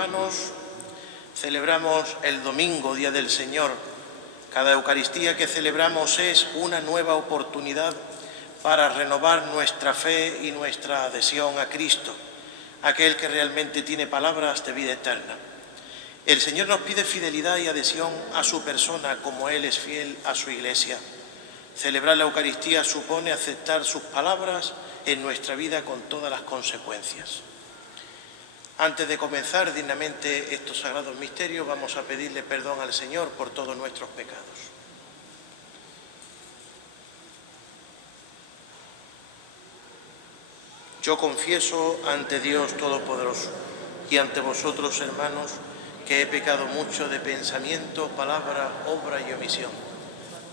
hermanos, celebramos el domingo, Día del Señor. Cada Eucaristía que celebramos es una nueva oportunidad para renovar nuestra fe y nuestra adhesión a Cristo, aquel que realmente tiene palabras de vida eterna. El Señor nos pide fidelidad y adhesión a su persona, como Él es fiel a su Iglesia. Celebrar la Eucaristía supone aceptar sus palabras en nuestra vida con todas las consecuencias. Antes de comenzar dignamente estos sagrados misterios, vamos a pedirle perdón al Señor por todos nuestros pecados. Yo confieso ante Dios Todopoderoso y ante vosotros, hermanos, que he pecado mucho de pensamiento, palabra, obra y omisión.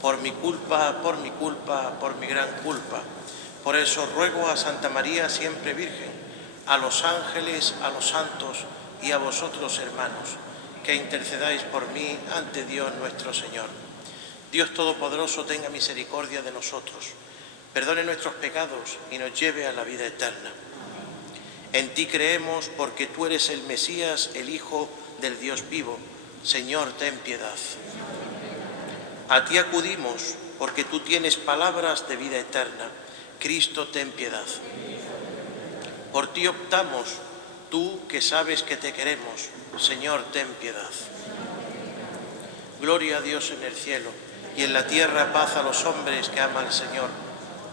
Por mi culpa, por mi gran culpa. Por eso ruego a Santa María, siempre Virgen, a los ángeles, a los santos y a vosotros, hermanos, que intercedáis por mí ante Dios nuestro Señor. Dios Todopoderoso tenga misericordia de nosotros, perdone nuestros pecados y nos lleve a la vida eterna. En ti creemos porque tú eres el Mesías, el Hijo del Dios vivo. Señor, ten piedad. A ti acudimos porque tú tienes palabras de vida eterna. Cristo, ten piedad. Por ti optamos, tú que sabes que te queremos. Señor, ten piedad. Gloria a Dios en el cielo y en la tierra paz a los hombres que aman al Señor.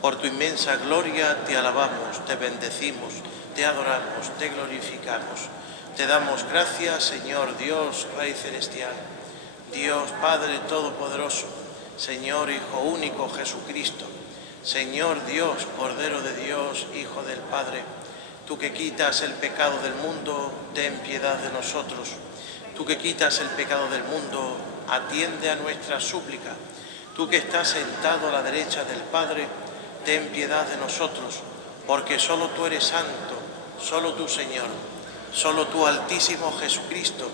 Por tu inmensa gloria te alabamos, te bendecimos, te adoramos, te glorificamos. Te damos gracias, Señor Dios, Rey celestial, Dios Padre Todopoderoso, Señor Hijo único Jesucristo, Señor Dios, Cordero de Dios, Hijo del Padre. Tú que quitas el pecado del mundo, ten piedad de nosotros. Tú que quitas el pecado del mundo, atiende a nuestra súplica. Tú que estás sentado a la derecha del Padre, ten piedad de nosotros, porque solo tú eres santo, solo tú, Señor, solo tú, Altísimo Jesucristo,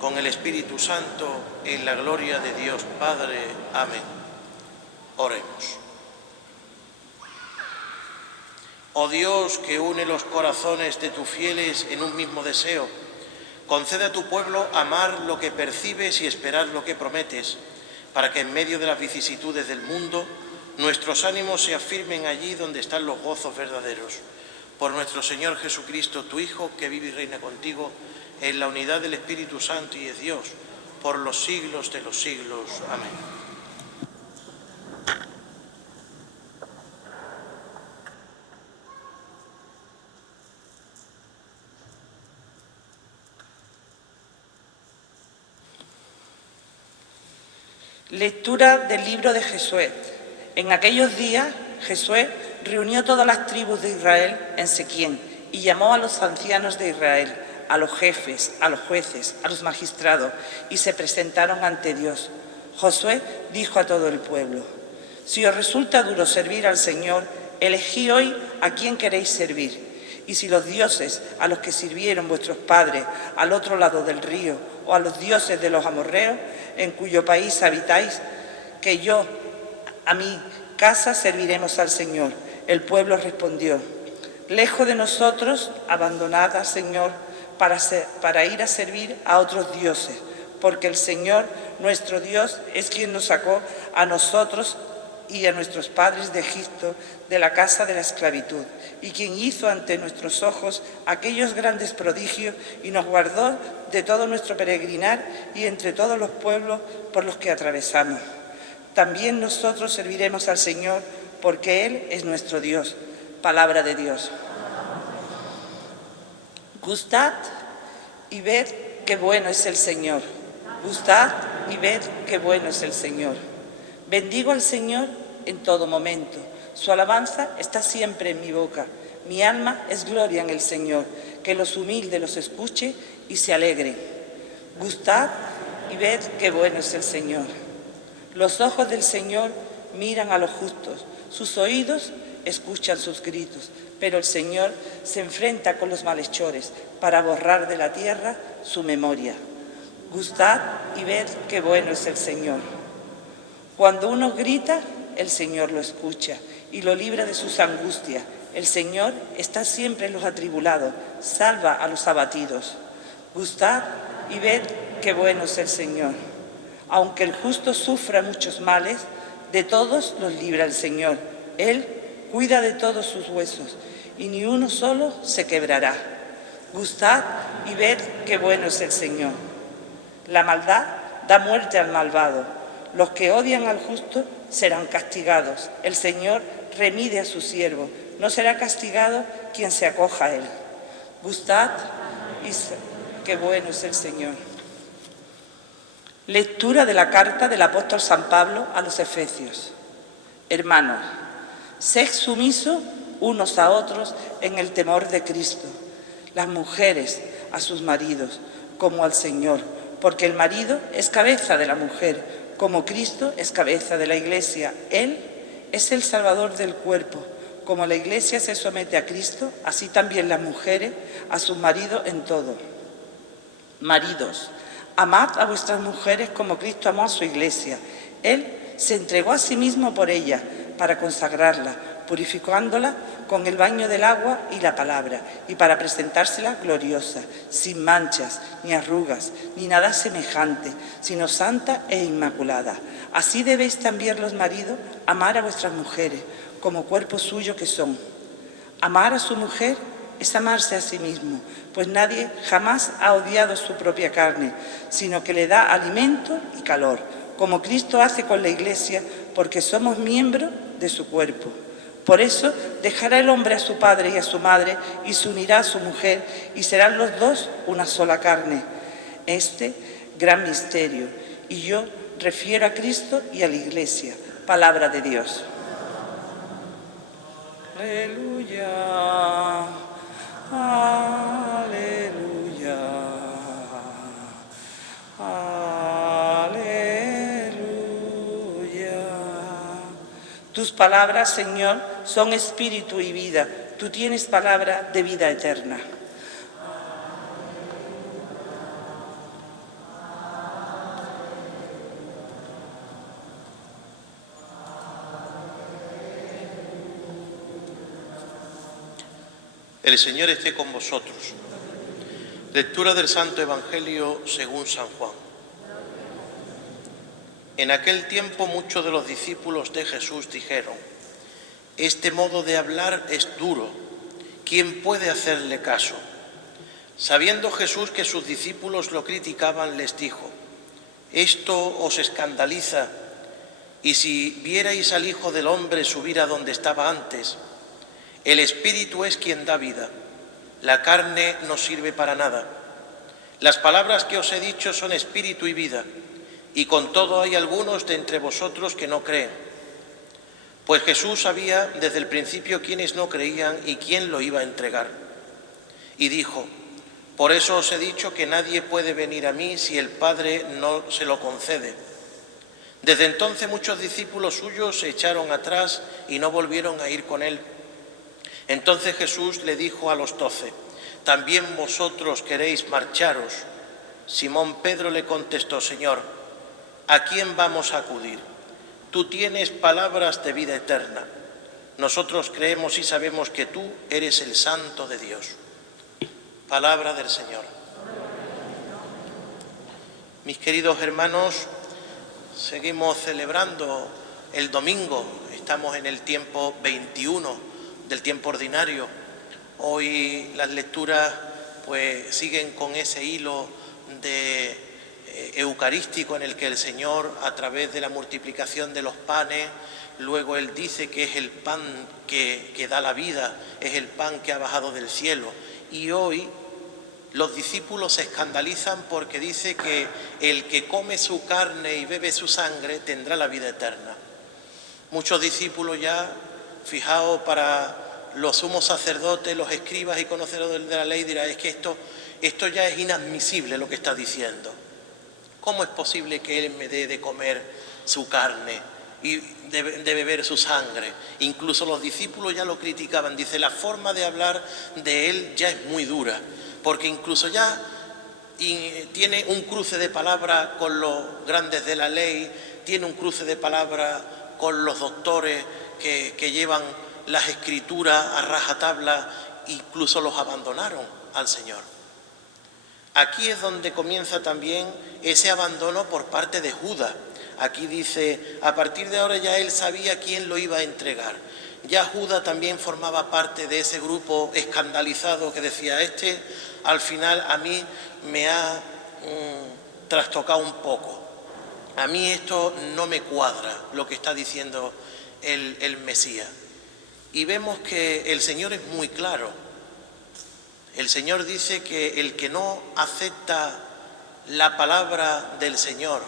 con el Espíritu Santo, en la gloria de Dios Padre. Amén. Oremos. Oh Dios, que une los corazones de tus fieles en un mismo deseo, concede a tu pueblo amar lo que percibes y esperar lo que prometes, para que en medio de las vicisitudes del mundo nuestros ánimos se afirmen allí donde están los gozos verdaderos. Por nuestro Señor Jesucristo, tu Hijo, que vive y reina contigo en la unidad del Espíritu Santo y es Dios, por los siglos de los siglos. Amén. Lectura del libro de Josué. En aquellos días, Josué reunió todas las tribus de Israel en Siquem y llamó a los ancianos de Israel, a los jefes, a los jueces, a los magistrados, y se presentaron ante Dios. Josué dijo a todo el pueblo: si os resulta duro servir al Señor, elegí hoy a quién queréis servir. Y si los dioses a los que sirvieron vuestros padres al otro lado del río, o a los dioses de los amorreos, en cuyo país habitáis, que yo, a mi casa, serviremos al Señor. El pueblo respondió: lejos de nosotros, abandonad al Señor para ir a servir a otros dioses, porque el Señor, nuestro Dios, es quien nos sacó a nosotros y a nuestros padres de Egipto, de la casa de la esclavitud, y quien hizo ante nuestros ojos aquellos grandes prodigios y nos guardó de todo nuestro peregrinar y entre todos los pueblos por los que atravesamos. También nosotros serviremos al Señor, porque Él es nuestro Dios. Palabra de Dios. Gustad y ved qué bueno es el Señor. Gustad y ved qué bueno es el Señor. Bendigo al Señor en todo momento. Su alabanza está siempre en mi boca. Mi alma es gloria en el Señor. Que los humildes los escuche y se alegren. Gustad y ved qué bueno es el Señor. Los ojos del Señor miran a los justos. Sus oídos escuchan sus gritos. Pero el Señor se enfrenta con los malhechores para borrar de la tierra su memoria. Gustad y ved qué bueno es el Señor. Cuando uno grita, el Señor lo escucha y lo libra de sus angustias. El Señor está siempre en los atribulados, salva a los abatidos. Gustad y ved qué bueno es el Señor. Aunque el justo sufra muchos males, de todos los libra el Señor. Él cuida de todos sus huesos, y ni uno solo se quebrará. Gustad y ved qué bueno es el Señor. La maldad da muerte al malvado. Los que odian al justo serán castigados. El Señor remide a su siervo. No será castigado quien se acoja a él. Gustad y qué bueno es el Señor. Lectura de la carta del apóstol San Pablo a los Efesios. Hermanos, sed sumisos unos a otros en el temor de Cristo. Las mujeres a sus maridos, como al Señor, porque el marido es cabeza de la mujer, como Cristo es cabeza de la Iglesia. Él es el Salvador del cuerpo. Como la Iglesia se somete a Cristo, así también las mujeres a sus maridos en todo. Maridos, amad a vuestras mujeres como Cristo amó a su Iglesia. Él se entregó a sí mismo por ella, para consagrarla, purificándola con el baño del agua y la palabra, y para presentársela gloriosa, sin manchas, ni arrugas, ni nada semejante, sino santa e inmaculada. Así debéis también los maridos amar a vuestras mujeres, como cuerpo suyo que son. Amar a su mujer es amarse a sí mismo, pues nadie jamás ha odiado su propia carne, sino que le da alimento y calor, como Cristo hace con la Iglesia, porque somos miembros de su cuerpo. Por eso dejará el hombre a su padre y a su madre y se unirá a su mujer y serán los dos una sola carne. Este gran misterio. Y yo refiero a Cristo y a la Iglesia. Palabra de Dios. Aleluya, aleluya, aleluya. Tus palabras, Señor, son espíritu y vida. Tú tienes palabra de vida eterna. El Señor esté con vosotros. Lectura del Santo Evangelio según San Juan. En aquel tiempo muchos de los discípulos de Jesús dijeron: este modo de hablar es duro, ¿quién puede hacerle caso? Sabiendo Jesús que sus discípulos lo criticaban, les dijo: ¿esto os escandaliza? Y si vierais al Hijo del Hombre subir a donde estaba antes. El Espíritu es quien da vida, la carne no sirve para nada. Las palabras que os he dicho son espíritu y vida, y con todo hay algunos de entre vosotros que no creen. Pues Jesús sabía desde el principio quiénes no creían y quién lo iba a entregar. Y dijo: por eso os he dicho que nadie puede venir a mí si el Padre no se lo concede. Desde entonces muchos discípulos suyos se echaron atrás y no volvieron a ir con él. Entonces Jesús le dijo a los 12: ¿también vosotros queréis marcharos? Simón Pedro le contestó: Señor, ¿a quién vamos a acudir? Tú tienes palabras de vida eterna. Nosotros creemos y sabemos que tú eres el Santo de Dios. Palabra del Señor. Mis queridos hermanos, seguimos celebrando el domingo. Estamos en el tiempo 21 del tiempo ordinario. Hoy las lecturas pues siguen con ese hilo de eucarístico en el que el Señor, a través de la multiplicación de los panes, luego Él dice que es el pan que da la vida, es el pan que ha bajado del cielo. Y hoy los discípulos se escandalizan porque dice que el que come su carne y bebe su sangre tendrá la vida eterna. Muchos discípulos ya, fijaos, para los sumos sacerdotes, los escribas y conocedores de la ley, dirán: es que esto ya es inadmisible lo que está diciendo. ¿Cómo es posible que Él me dé de comer su carne y de beber su sangre? Incluso los discípulos ya lo criticaban. Dice: la forma de hablar de Él ya es muy dura, porque incluso ya tiene un cruce de palabra con los grandes de la ley, tiene un cruce de palabra con los doctores que llevan las escrituras a rajatabla, incluso los abandonaron al Señor. Aquí es donde comienza también ese abandono por parte de Judas. Aquí dice, a partir de ahora ya él sabía quién lo iba a entregar. Ya Judas también formaba parte de ese grupo escandalizado que decía, al final a mí me ha trastocado un poco. A mí esto no me cuadra, lo que está diciendo el Mesías. Y vemos que el Señor es muy claro. El Señor dice que el que no acepta la palabra del Señor,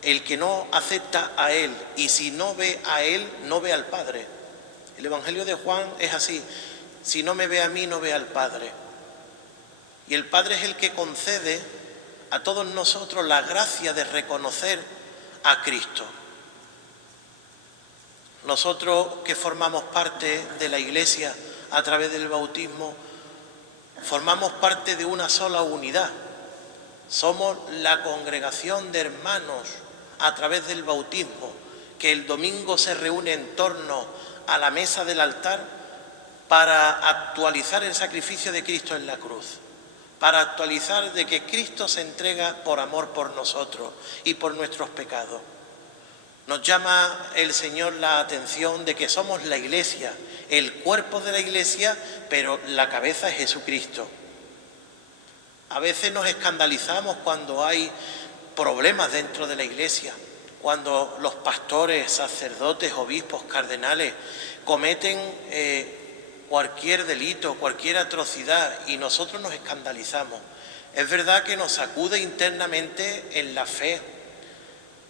el que no acepta a Él, y si no ve a Él, no ve al Padre. El Evangelio de Juan es así: si no me ve a mí, no ve al Padre. Y el Padre es el que concede a todos nosotros la gracia de reconocer a Cristo. Nosotros que formamos parte de la Iglesia a través del bautismo, formamos parte de una sola unidad. Somos la congregación de hermanos a través del bautismo, que el domingo se reúne en torno a la mesa del altar para actualizar el sacrificio de Cristo en la cruz, para actualizar de que Cristo se entrega por amor por nosotros y por nuestros pecados. Nos llama el Señor la atención de que somos la Iglesia, el cuerpo de la Iglesia, pero la cabeza es Jesucristo. A veces nos escandalizamos cuando hay problemas dentro de la Iglesia, cuando los pastores, sacerdotes, obispos, cardenales cometen cualquier delito, cualquier atrocidad, y nosotros nos escandalizamos. Es verdad que nos sacude internamente en la fe,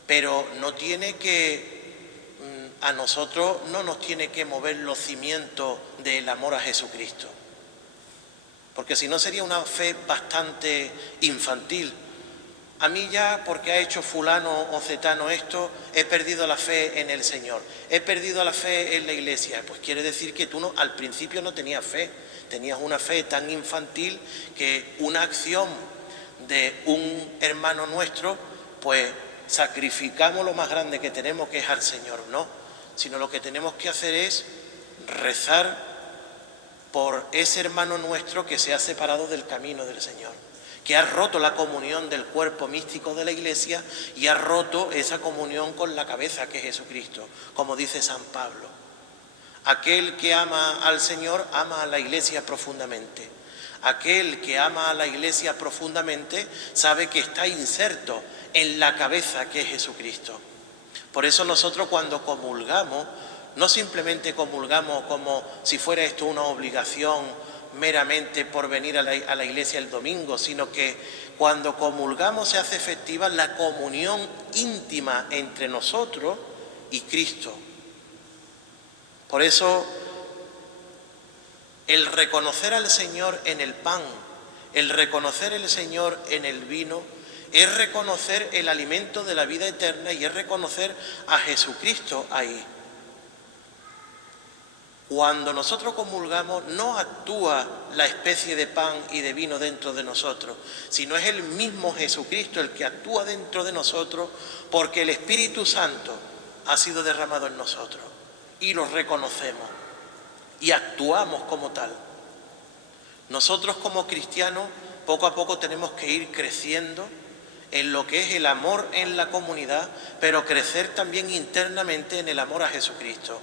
pero no tiene que, a nosotros no nos tiene que mover los cimientos del amor a Jesucristo, porque si no sería una fe bastante infantil. A mí ya, porque ha hecho fulano o cetano esto, he perdido la fe en el Señor, he perdido la fe en la Iglesia. Pues quiere decir que tú al principio no tenías fe, tenías una fe tan infantil que una acción de un hermano nuestro, pues sacrificamos lo más grande que tenemos, que es al Señor. No, sino lo que tenemos que hacer es rezar por ese hermano nuestro que se ha separado del camino del Señor, que ha roto la comunión del cuerpo místico de la Iglesia y ha roto esa comunión con la cabeza, que es Jesucristo, como dice San Pablo. Aquel que ama al Señor ama a la Iglesia profundamente. Aquel que ama a la Iglesia profundamente sabe que está inserto en la cabeza, que es Jesucristo. Por eso nosotros, cuando comulgamos, no simplemente comulgamos como si fuera esto una obligación meramente por venir a la iglesia el domingo, sino que cuando comulgamos se hace efectiva la comunión íntima entre nosotros y Cristo. Por eso, el reconocer al Señor en el pan, el reconocer al Señor en el vino, es reconocer el alimento de la vida eterna y es reconocer a Jesucristo ahí. Cuando nosotros comulgamos, no actúa la especie de pan y de vino dentro de nosotros, sino es el mismo Jesucristo el que actúa dentro de nosotros, porque el Espíritu Santo ha sido derramado en nosotros y lo reconocemos y actuamos como tal. Nosotros como cristianos poco a poco tenemos que ir creciendo en lo que es el amor en la comunidad, pero crecer también internamente en el amor a Jesucristo,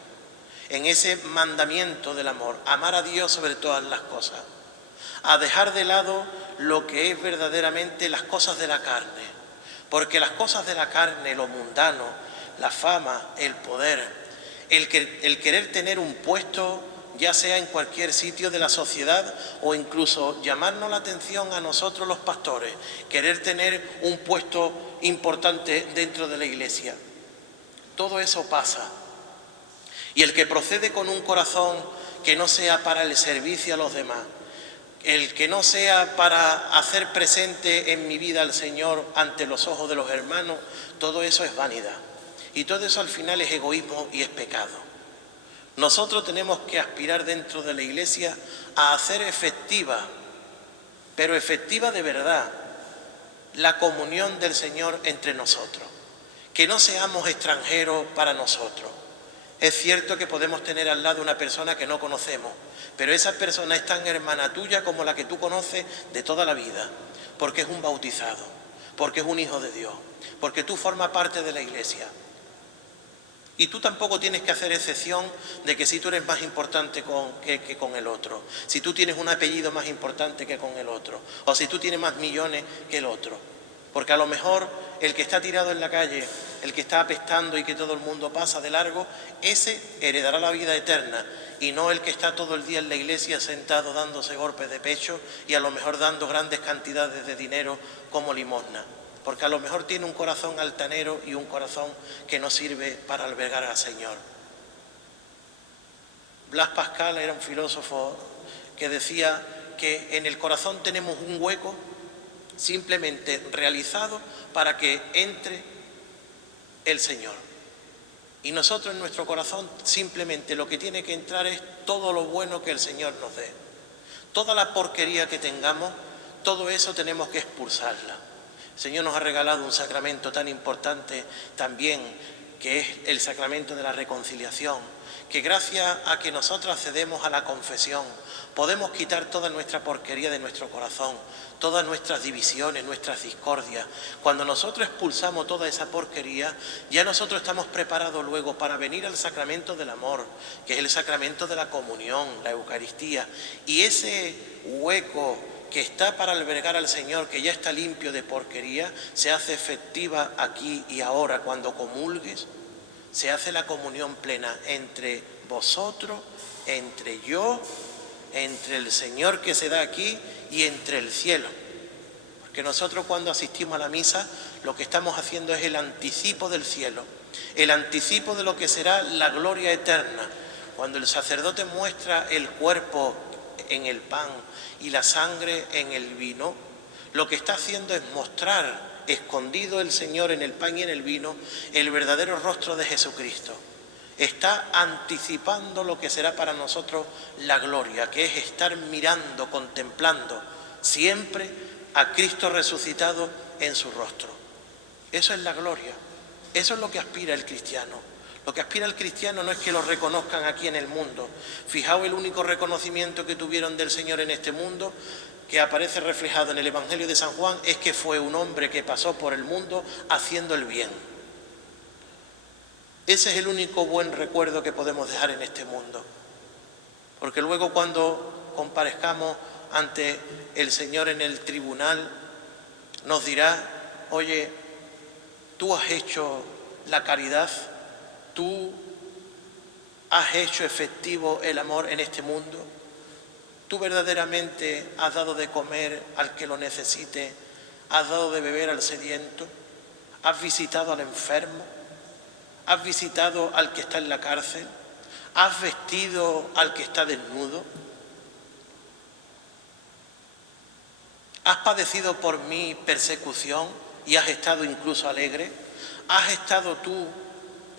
en ese mandamiento del amor, amar a Dios sobre todas las cosas, a dejar de lado lo que es verdaderamente las cosas de la carne, porque las cosas de la carne, lo mundano, la fama, el poder, el querer tener un puesto, ya sea en cualquier sitio de la sociedad o incluso llamarnos la atención a nosotros los pastores, querer tener un puesto importante dentro de la iglesia. Todo eso pasa. Y el que procede con un corazón que no sea para el servicio a los demás, el que no sea para hacer presente en mi vida al Señor ante los ojos de los hermanos, todo eso es vanidad. Y todo eso al final es egoísmo y es pecado. Nosotros tenemos que aspirar dentro de la iglesia a hacer efectiva, pero efectiva de verdad, la comunión del Señor entre nosotros. Que no seamos extranjeros para nosotros. Es cierto que podemos tener al lado una persona que no conocemos, pero esa persona es tan hermana tuya como la que tú conoces de toda la vida. porque es un bautizado, porque es un hijo de Dios, porque tú formas parte de la Iglesia. Y tú tampoco tienes que hacer excepción de que si tú eres más importante que con el otro, si tú tienes un apellido más importante que con el otro, o si tú tienes más millones que el otro. Porque a lo mejor el que está tirado en la calle, el que está apestando y que todo el mundo pasa de largo, ese heredará la vida eterna, y no el que está todo el día en la iglesia sentado dándose golpes de pecho y a lo mejor dando grandes cantidades de dinero como limosna. Porque a lo mejor tiene un corazón altanero y un corazón que no sirve para albergar al Señor. Blas Pascal era un filósofo que decía que en el corazón tenemos un hueco simplemente realizado para que entre el Señor. Y nosotros en nuestro corazón simplemente lo que tiene que entrar es todo lo bueno que el Señor nos dé. Toda la porquería que tengamos, todo eso tenemos que expulsarla. El Señor nos ha regalado un sacramento tan importante también, que es el sacramento de la reconciliación, que gracias a que nosotros accedemos a la confesión, podemos quitar toda nuestra porquería de nuestro corazón, todas nuestras divisiones, nuestras discordias. Cuando nosotros expulsamos toda esa porquería, ya nosotros estamos preparados luego para venir al sacramento del amor, que es el sacramento de la comunión, la Eucaristía, y ese hueco que está para albergar al Señor, que ya está limpio de porquería, se hace efectiva aquí y ahora. Cuando comulgues, se hace la comunión plena entre vosotros, entre yo, entre el Señor que se da aquí y entre el cielo. Porque nosotros cuando asistimos a la misa, lo que estamos haciendo es el anticipo del cielo, el anticipo de lo que será la gloria eterna. Cuando el sacerdote muestra el cuerpo en el pan y la sangre en el vino, lo que está haciendo es mostrar, escondido el Señor en el pan y en el vino, el verdadero rostro de Jesucristo. Está anticipando lo que será para nosotros la gloria, que es estar mirando, contemplando siempre a Cristo resucitado en su rostro. Eso es la gloria, eso es lo que aspira el cristiano. Lo que aspira el cristiano no es que lo reconozcan aquí en el mundo. Fijaos el único reconocimiento que tuvieron del Señor en este mundo, que aparece reflejado en el Evangelio de San Juan, es que fue un hombre que pasó por el mundo haciendo el bien. Ese es el único buen recuerdo que podemos dejar en este mundo. Porque luego cuando comparezcamos ante el Señor en el tribunal, nos dirá: oye, tú has hecho la caridad, tú has hecho efectivo el amor en este mundo, tú verdaderamente has dado de comer al que lo necesite, has dado de beber al sediento, has visitado al enfermo, has visitado al que está en la cárcel, has vestido al que está desnudo, has padecido por mí persecución y has estado incluso alegre, has estado tú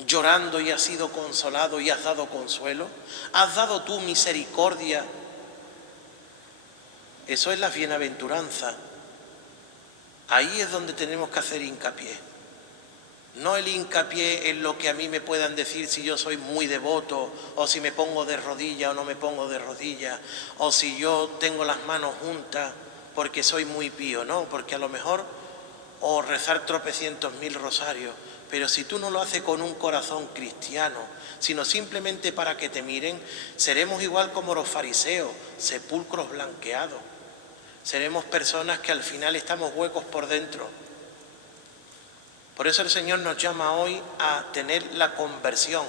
llorando y has sido consolado y has dado consuelo, has dado tú misericordia. Eso es la bienaventuranza. Ahí es donde tenemos que hacer hincapié. No el hincapié en lo que a mí me puedan decir si yo soy muy devoto, o si me pongo de rodillas o no me pongo de rodillas, o si yo tengo las manos juntas porque soy muy pío, no, porque a lo mejor, o rezar tropecientos mil rosarios, pero si tú no lo haces con un corazón cristiano, sino simplemente para que te miren, seremos igual como los fariseos, sepulcros blanqueados. Seremos personas que al final estamos huecos por dentro. Por eso el Señor nos llama hoy a tener la conversión,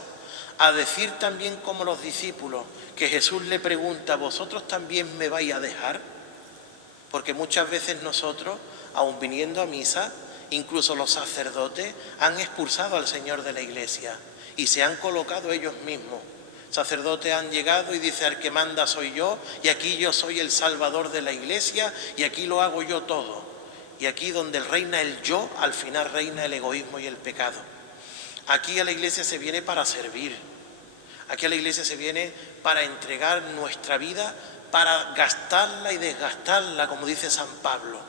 a decir también como los discípulos, que Jesús le pregunta: ¿vosotros también me vais a dejar? Porque muchas veces nosotros, aun viniendo a misa, incluso los sacerdotes han expulsado al Señor de la iglesia y se han colocado ellos mismos. Sacerdotes han llegado y dicen: al que manda soy yo, y aquí yo soy el salvador de la iglesia, y aquí lo hago yo todo. Y aquí donde reina el yo, al final reina el egoísmo y el pecado. Aquí a la iglesia se viene para servir. Aquí a la iglesia se viene para entregar nuestra vida, para gastarla y desgastarla, como dice San Pablo.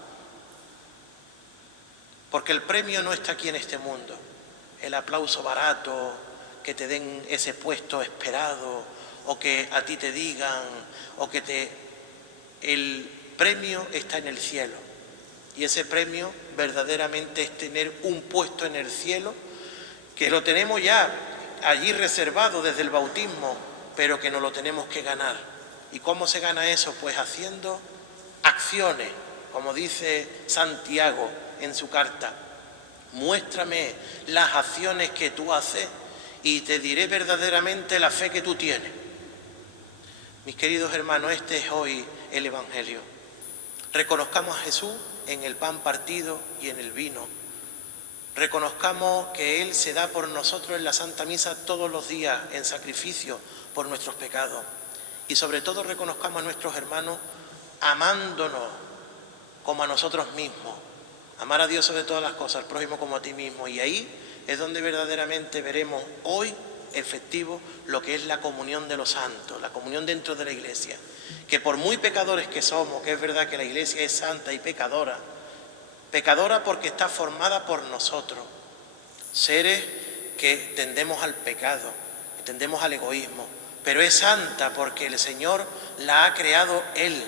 Porque el premio no está aquí en este mundo. El aplauso barato, que te den ese puesto esperado, o que a ti te digan, el premio está en el cielo. Y ese premio verdaderamente es tener un puesto en el cielo, que lo tenemos ya allí reservado desde el bautismo, pero que nos lo tenemos que ganar. ¿Y cómo se gana eso? Pues haciendo acciones, como dice Santiago en su carta. Muéstrame las acciones que tú haces y te diré verdaderamente la fe que tú tienes. Mis queridos hermanos, este es hoy el Evangelio. Reconozcamos a Jesús en el pan partido y en el vino. Reconozcamos que Él se da por nosotros en la Santa Misa todos los días en sacrificio por nuestros pecados. Y sobre todo reconozcamos a nuestros hermanos amándonos como a nosotros mismos. Amar a Dios sobre todas las cosas, al prójimo como a ti mismo. Y ahí es donde verdaderamente veremos hoy efectivo lo que es la comunión de los santos, la comunión dentro de la Iglesia. Que por muy pecadores que somos, que es verdad que la Iglesia es santa y pecadora, pecadora porque está formada por nosotros, seres que tendemos al pecado, que tendemos al egoísmo, pero es santa porque el Señor la ha creado Él,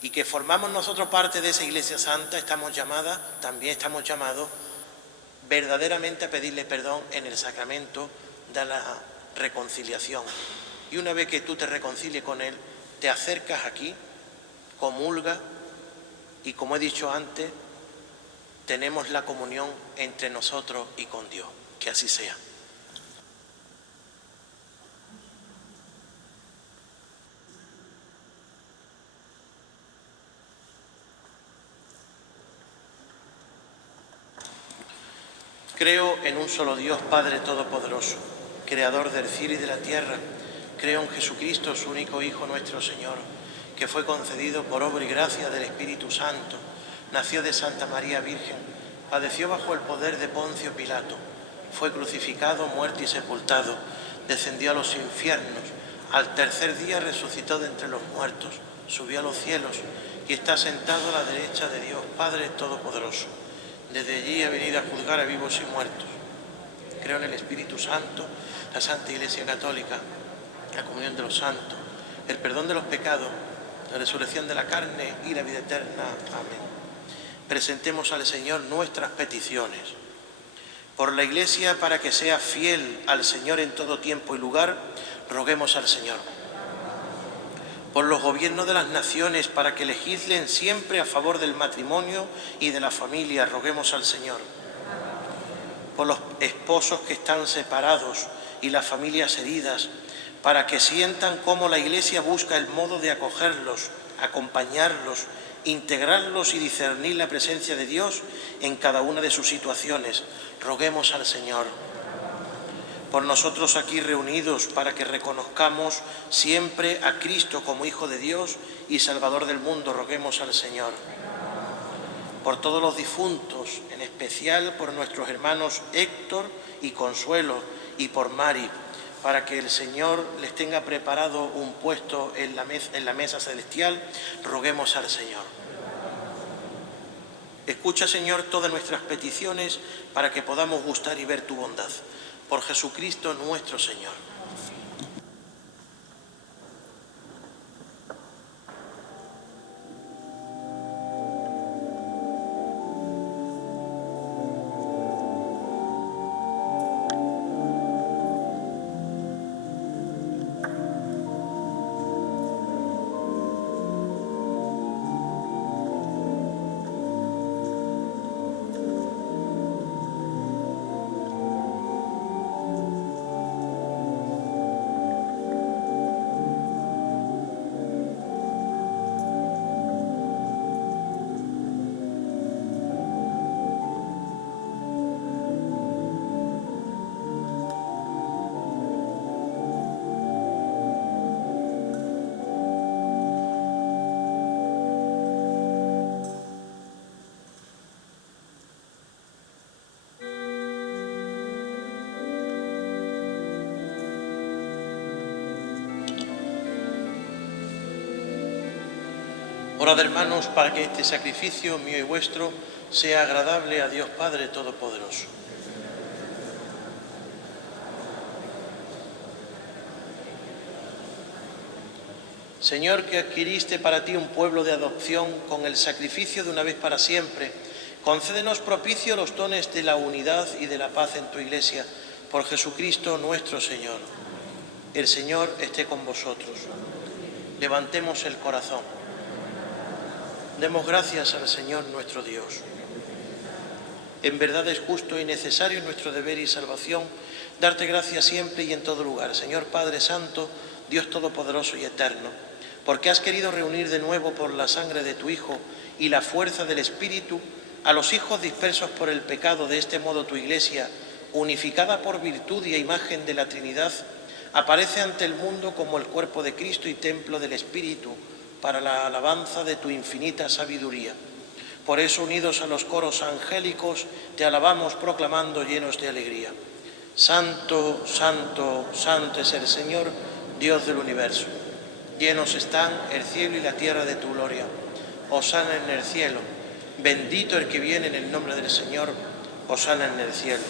y que formamos nosotros parte de esa Iglesia santa, también estamos llamados verdaderamente a pedirle perdón en el sacramento de la reconciliación. Y una vez que tú te reconcilies con Él, te acercas aquí, comulgas, y como he dicho antes, tenemos la comunión entre nosotros y con Dios. Que así sea. Creo en un solo Dios, Padre Todopoderoso, Creador del cielo y de la tierra. Creo en Jesucristo, su único Hijo, nuestro Señor, que fue concebido por obra y gracia del Espíritu Santo, nació de Santa María Virgen, padeció bajo el poder de Poncio Pilato, fue crucificado, muerto y sepultado, descendió a los infiernos, al tercer día resucitó de entre los muertos, subió a los cielos y está sentado a la derecha de Dios, Padre Todopoderoso. Desde allí ha venido a juzgar a vivos y muertos. Creo en el Espíritu Santo, la Santa Iglesia Católica, la comunión de los santos, el perdón de los pecados, la resurrección de la carne y la vida eterna. Amén. Presentemos al Señor nuestras peticiones. Por la Iglesia, para que sea fiel al Señor en todo tiempo y lugar, roguemos al Señor. Por los gobiernos de las naciones, para que legislen siempre a favor del matrimonio y de la familia, roguemos al Señor. Por los esposos que están separados y las familias heridas, para que sientan cómo la Iglesia busca el modo de acogerlos, acompañarlos, integrarlos y discernir la presencia de Dios en cada una de sus situaciones, roguemos al Señor. Por nosotros aquí reunidos, para que reconozcamos siempre a Cristo como Hijo de Dios y Salvador del mundo, roguemos al Señor. Por todos los difuntos, en especial por nuestros hermanos Héctor y Consuelo, y por Mari, para que el Señor les tenga preparado un puesto en la mesa celestial, roguemos al Señor. Escucha, Señor, todas nuestras peticiones para que podamos gustar y ver tu bondad. Por Jesucristo nuestro Señor. Orad, hermanos, para que este sacrificio mío y vuestro sea agradable a Dios Padre Todopoderoso. Señor, que adquiriste para ti un pueblo de adopción con el sacrificio de una vez para siempre, concédenos propicio los dones de la unidad y de la paz en tu Iglesia, por Jesucristo nuestro Señor. El Señor esté con vosotros. Levantemos el corazón. Demos gracias al Señor nuestro Dios. En verdad es justo y necesario nuestro deber y salvación darte gracias siempre y en todo lugar, Señor Padre Santo, Dios Todopoderoso y Eterno, porque has querido reunir de nuevo por la sangre de tu Hijo y la fuerza del Espíritu a los hijos dispersos por el pecado. De este modo tu Iglesia, unificada por virtud y a imagen de la Trinidad, aparece ante el mundo como el cuerpo de Cristo y templo del Espíritu para la alabanza de tu infinita sabiduría. Por eso, unidos a los coros angélicos, te alabamos proclamando llenos de alegría. Santo, santo, santo es el Señor, Dios del universo. Llenos están el cielo y la tierra de tu gloria. Hosana en el cielo. Bendito el que viene en el nombre del Señor. Hosana en el cielo.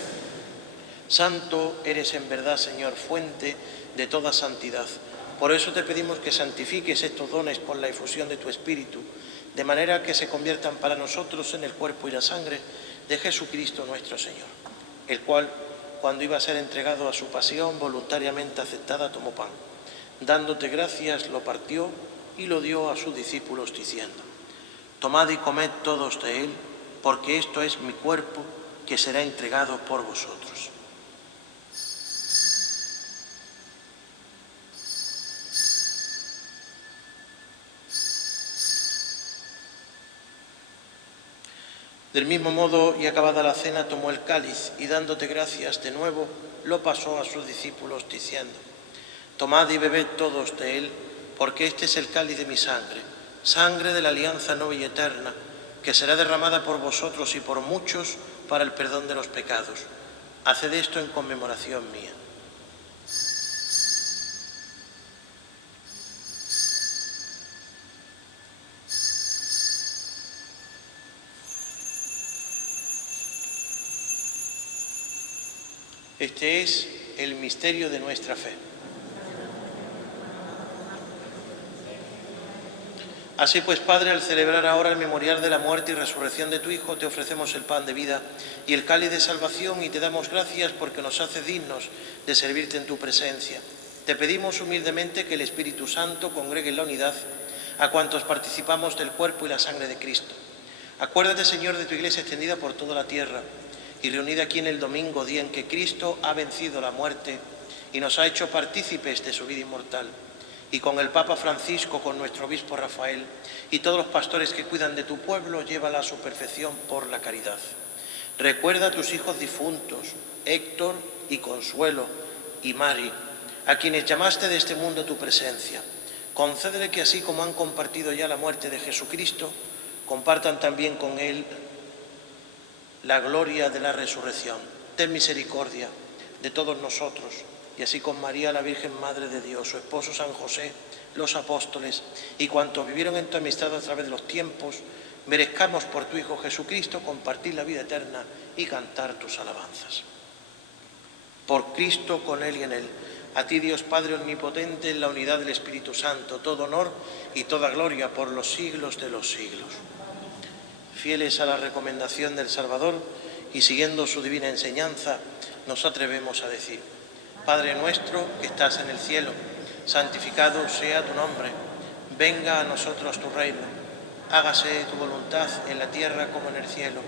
Santo eres en verdad, Señor, fuente de toda santidad. Por eso te pedimos que santifiques estos dones por la efusión de tu Espíritu, de manera que se conviertan para nosotros en el cuerpo y la sangre de Jesucristo nuestro Señor, el cual, cuando iba a ser entregado a su pasión voluntariamente aceptada, tomó pan. Dándote gracias, lo partió y lo dio a sus discípulos, diciendo: tomad y comed todos de él, porque esto es mi cuerpo, que será entregado por vosotros. Del mismo modo, y acabada la cena, tomó el cáliz y dándote gracias de nuevo, lo pasó a sus discípulos, diciendo: tomad y bebed todos de él, porque este es el cáliz de mi sangre, sangre de la alianza nueva y eterna, que será derramada por vosotros y por muchos para el perdón de los pecados. Haced esto en conmemoración mía. Este es el misterio de nuestra fe. Así pues, Padre, al celebrar ahora el memorial de la muerte y resurrección de tu Hijo, te ofrecemos el pan de vida y el cáliz de salvación, y te damos gracias porque nos haces dignos de servirte en tu presencia. Te pedimos humildemente que el Espíritu Santo congregue en la unidad a cuantos participamos del cuerpo y la sangre de Cristo. Acuérdate, Señor, de tu Iglesia extendida por toda la tierra y reunida aquí en el domingo, día en que Cristo ha vencido la muerte y nos ha hecho partícipes de su vida inmortal. Y con el Papa Francisco, con nuestro obispo Rafael y todos los pastores que cuidan de tu pueblo, llévala a su perfección por la caridad. Recuerda a tus hijos difuntos, Héctor y Consuelo y Mari, a quienes llamaste de este mundo a tu presencia. Concédele que así como han compartido ya la muerte de Jesucristo, compartan también con él la gloria de la resurrección. Ten misericordia de todos nosotros, y así con María, la Virgen Madre de Dios, su esposo San José, los apóstoles y cuantos vivieron en tu amistad a través de los tiempos, merezcamos por tu Hijo Jesucristo compartir la vida eterna y cantar tus alabanzas. Por Cristo, con Él y en Él, a ti, Dios Padre omnipotente, en la unidad del Espíritu Santo, todo honor y toda gloria por los siglos de los siglos. Fieles a la recomendación del Salvador y siguiendo su divina enseñanza, nos atrevemos a decir: Padre nuestro que estás en el cielo, santificado sea tu nombre. Venga a nosotros tu reino. Hágase tu voluntad en la tierra como en el cielo.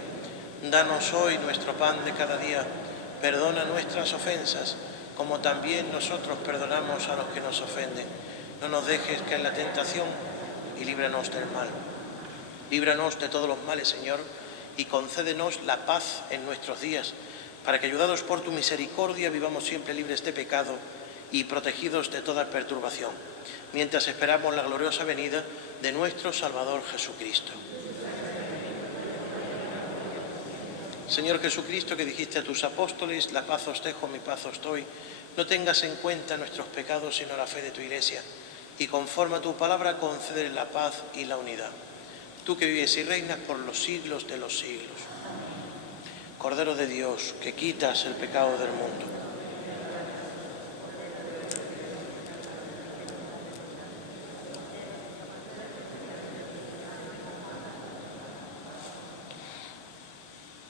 Danos hoy nuestro pan de cada día. Perdona nuestras ofensas, como también nosotros perdonamos a los que nos ofenden. No nos dejes caer en la tentación y líbranos del mal. Líbranos de todos los males, Señor, y concédenos la paz en nuestros días, para que, ayudados por tu misericordia, vivamos siempre libres de pecado y protegidos de toda perturbación, mientras esperamos la gloriosa venida de nuestro Salvador Jesucristo. Señor Jesucristo, que dijiste a tus apóstoles: la paz os dejo, mi paz os doy, no tengas en cuenta nuestros pecados, sino la fe de tu Iglesia, y conforme a tu palabra concédele la paz y la unidad. Tú que vives y reinas por los siglos de los siglos. Cordero de Dios, que quitas el pecado del mundo.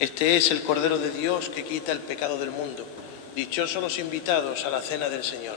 Este es el Cordero de Dios que quita el pecado del mundo. Dichosos los invitados a la cena del Señor.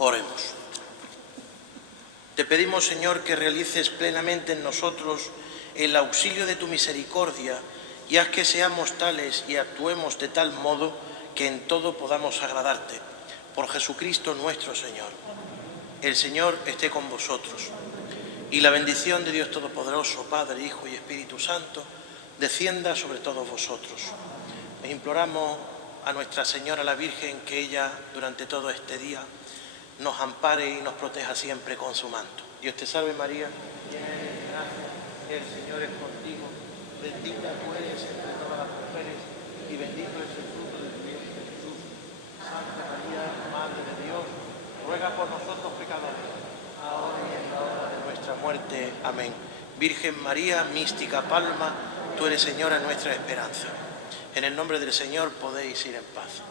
Oremos. Te pedimos, Señor, que realices plenamente en nosotros el auxilio de tu misericordia y haz que seamos tales y actuemos de tal modo que en todo podamos agradarte. Por Jesucristo nuestro Señor. El Señor esté con vosotros. Y la bendición de Dios Todopoderoso, Padre, Hijo y Espíritu Santo, descienda sobre todos vosotros. E imploramos a Nuestra Señora la Virgen que ella, durante todo este día, nos ampare y nos proteja siempre con su manto. Dios te salve María, llena eres de gracia, el Señor es contigo, bendita tú eres entre todas las mujeres y bendito es el fruto de tu vientre Jesús. Santa María, Madre de Dios, ruega por nosotros pecadores, ahora y en la hora de nuestra muerte. Amén. Virgen María, mística palma, tú eres Señora nuestra esperanza. En el nombre del Señor podéis ir en paz.